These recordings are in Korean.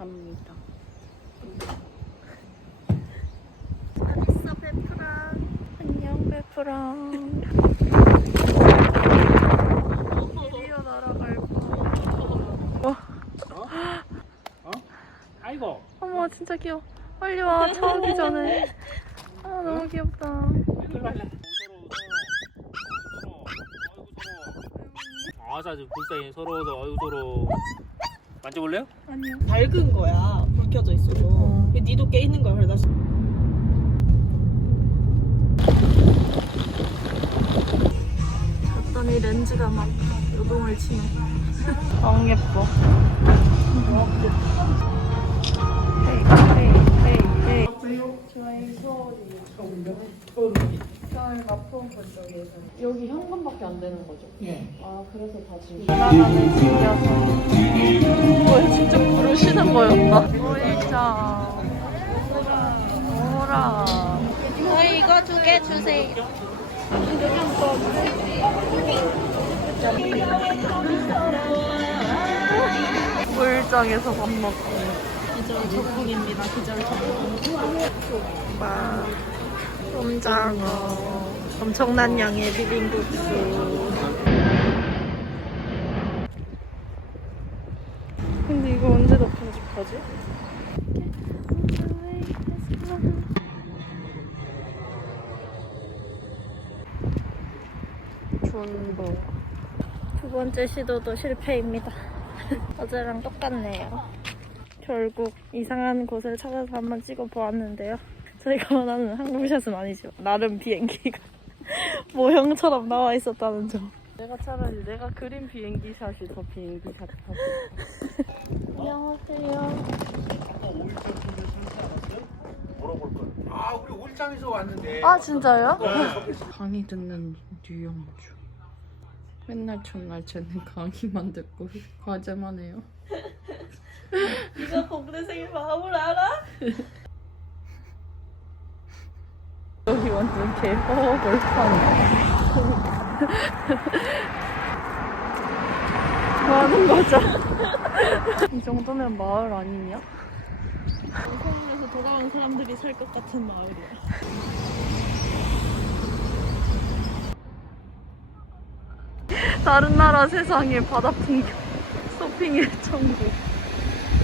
갑니다. 잘했어 베프라 안녕 베프랑. 드디어 날아갈 거. 아이고 어머 진짜 귀여워. 빨리 와. 차 오기 전에. 아 너무 귀엽다. 아자 지금 불쌍해 서러워서 아이고 서러워 만져볼래요? 아니요. 밝은 거야 불 켜져 있어서 어. 근데 니도 깨 있는 거야 그래서 나 봤더니 렌즈가 막 요동을 치네. 너무 예뻐. 헤이, 헤이, 헤이, 헤이. 저희 저희가 포함 본 적에서. 여기 현관밖에 안 되는 거죠? 예. 아 그래서 다 지금 지나가는 중이어서. 뭐야 직접 부르시는 거였나? 오이자. 오라. 저희 이거 두 개 주세요. 물장에서 밥 먹고. 기절 적국입니다. 기절 적국. 막 꼼장어 엄청난 양의 비빔국수 근데 이거 언제 다 편집하지? 존버 두 번째 시도도 실패입니다 어제랑 똑같네요 결국 이상한 곳을 찾아서 한번 찍어 보았는데요. 저희가 원하는 항공샷은 아니지만 나름 비행기가 모형처럼 나와 있었다는 점. 내가 차라리 내가 그린 비행기 샷이 더 비행기 샷 같아. 안녕하세요. 물어볼 걸. 아 우리 올장에서 왔는데 아 진짜요? 강의 듣는 뉴영주. 맨날 첫날 쟤는 강의만 듣고 과제만 해요. 네가 공대생의 마음을 알아? 여기 완전 개 허벌판. 뭐 하는 거죠? 이 정도면 마을 아니냐? 서울에서 돌아온 사람들이 살 것 같은 마을이야 다른 나라 세상의 바다 풍경 서핑의 천국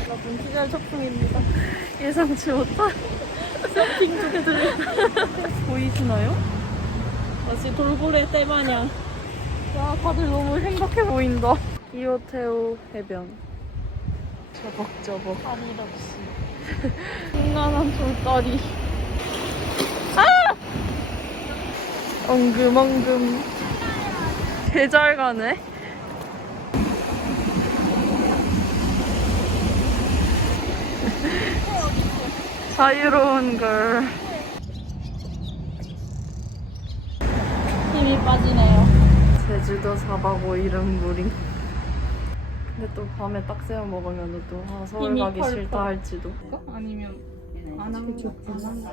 여러분 시절 초풍입니다 예상치 못한 서핑족들 보이시나요? 마치 돌고래 떼마냥. 와 다들 너무 행복해 보인다. 이오테오 해변. 저벅저벅. 없이 싱간한 돌다리. 아! 엉금엉금. 개잘 가네 자유로운 걸. 힘이 빠지네요. 제주도 사바고 이름 무림 근데 또 밤에 딱 새워 먹으면 또 아, 서울 힘이 가기 펄펄. 싫다 할지도. 아니면 안한거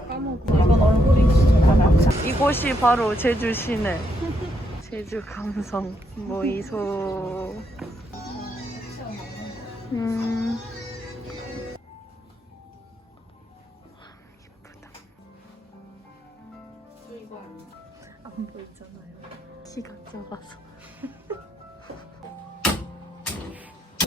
까먹고 이건 얼굴이 진짜 많아 이곳이 바로 제주 시내. 제주 감성 모이소. 음 이거 안 보이잖아요. 시각 작아서.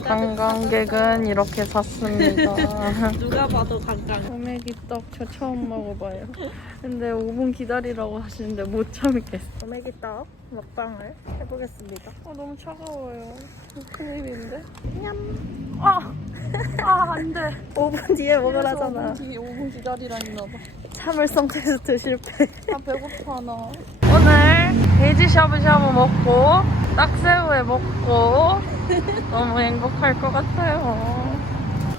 관광객은 이렇게 샀습니다. 누가 봐도 간장 오메기떡 저 처음 먹어봐요. 근데 5분 기다리라고 하시는데 못 참겠어. 오메기 떡 먹방을 해보겠습니다. 아 너무 차가워요. 큰일인데. 냠. 아, 아 안 돼. 5분 뒤에 먹으라잖아. 5분, 뒤, 5분 기다리라니나 봐 참을성 테스트 실패. 아 배고파 나 오늘 돼지 샤브샤브 먹고 딱새우에 먹고 너무 행복할 것 같아요.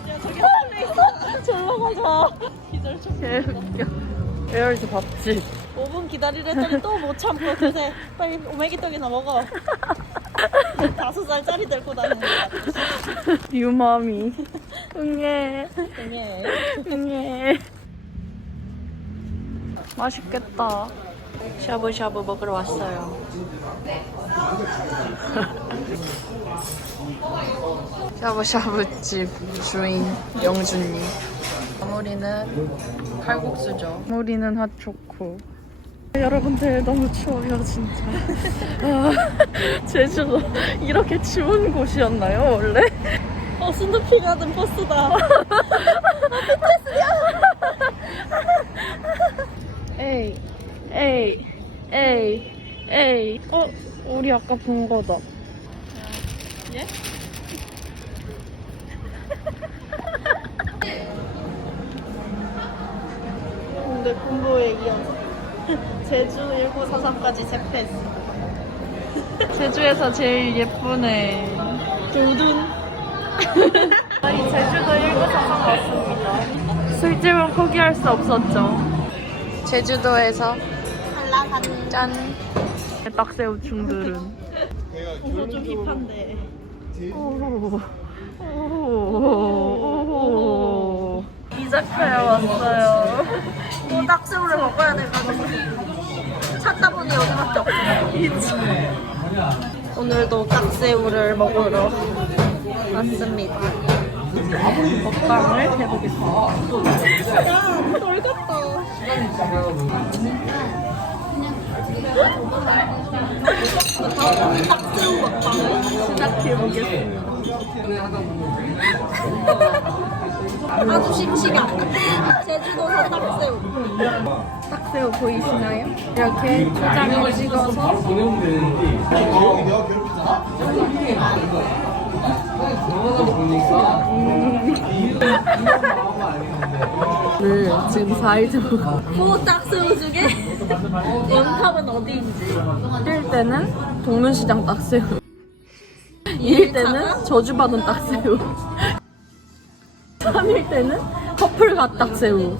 야 저기 하늘에 있어 절로 가자 기절 좀 개 웃겨. 에어리스 밥집. 5분 기다리랬더니 또 못 참고 그새 빨리 오메기 떡이나 먹어 다섯 살짜리 데리고 다니는 거야 유마미. 응애. 되게 응애. 맛있겠다. 샤브샤브 먹으러 왔어요. 샤브샤브집 주인 영준님. 마무리는 칼국수죠. 우리는 핫초코. 여러분들 너무 추워요 진짜. 아, 제주도 이렇게 추운 곳이었나요 원래? 어 스누피 가든 버스다. 에이 에이 에이 에이 어 우리 아까 본 거다. 예? 근데 군부에 이어서 제주 1943까지 재패했어. 제주에서 제일 예쁘네. 도둔. 저희 제주도 1943 왔습니다. 술집은 포기할 수 없었죠. 제주도에서 한라산. 짠. 딱새우 충들은. 이거 좀 힙한데. 오, 오, 오. 이자카야 왔어요. 또 딱새우를 먹어야 돼가지고 찾다 보니 여기밖에 없어. 오늘도 딱새우를 먹으러 왔습니다. 먹방을 해보겠습니다. 야, 널 같다. 딱새우 먹방을 시작해보겠습니다. 아주 싱싱한 제주도 산 딱새우. 딱새우 보이시나요? 이렇게 초장을 찍어서 네, 지금 4일 먹어. 그 딱새우 중에 원탑은 어디인지. 1일 때는 동문시장 딱새우. 2일 때는 저주받은 딱새우. 3일 때는 커플갓 딱새우.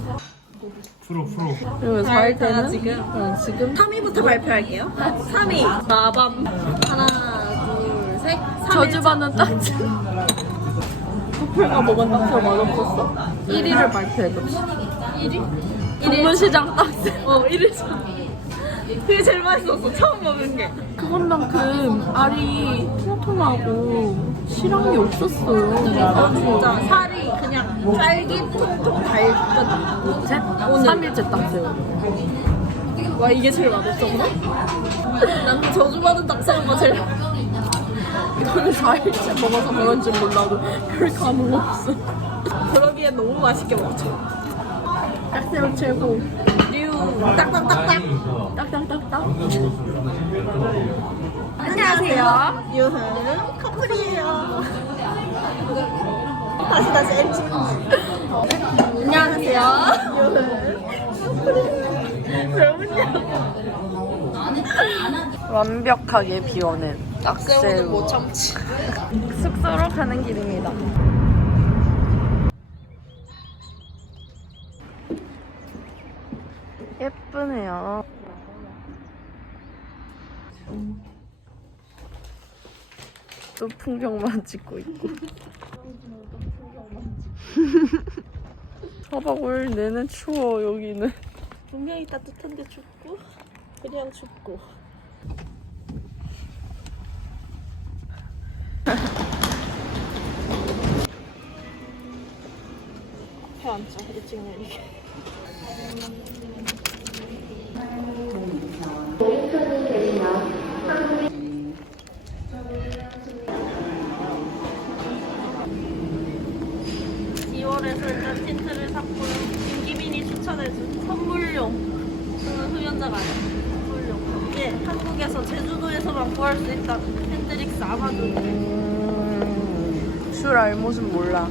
프로 프로 그리고 4일 때는 지금? 응, 지금 3위부터 발표할게요. 3위 마밤 하나 둘 셋. 저주받은 딱새우. 커플갓 먹은 딱새우 맛없었어. 1위를 발표해봅시다. 1위? 동문시장 딱새우. 어 1위. 그게 제일 맛있었어. 처음 먹은 게. 그것만큼 알이 통통하고 실한 게 없었어요. 어 진짜 살이 쫄깃 통통 달군. 셋? 3일째 딱새우. 와 이게 제일 맛없었나? 난 저주받은 딱새우가 제일. 이거는 4일째 먹어서 그런지 몰라도 별 감흥 없어. 그러기엔 너무 맛있게 먹죠. 딱새우 최고. 류 딱딱딱딱. 딱딱딱딱. 안녕하세요. 유흥 커플이에요. 다시 다시. 안녕하세요. 유흥 왜 웃냐? 완벽하게 비워낸 딱새우. 못 참지. 숙소로 가는 길입니다. 예쁘네요. 또 풍경만 찍고 있고. 사박 5일 내내 추워 여기는. 분명히 따뜻한데 춥고 그냥 춥고. 해 앉자 일찍 내리게. (2월에서) 일단 틴트를 샀고요 김기민이 추천해준 선물용 저는 흡연자가 아니에요 선물용 이게 한국에서 제주도에서만 구할 수 있다는 핸드릭스 아마존 음, 술 알못은 몰라.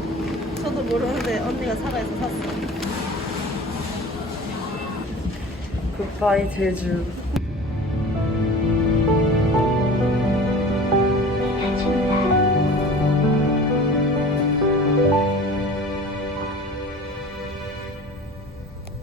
저도 모르는데 언니가 살아있어 샀어요 굿바이 제주.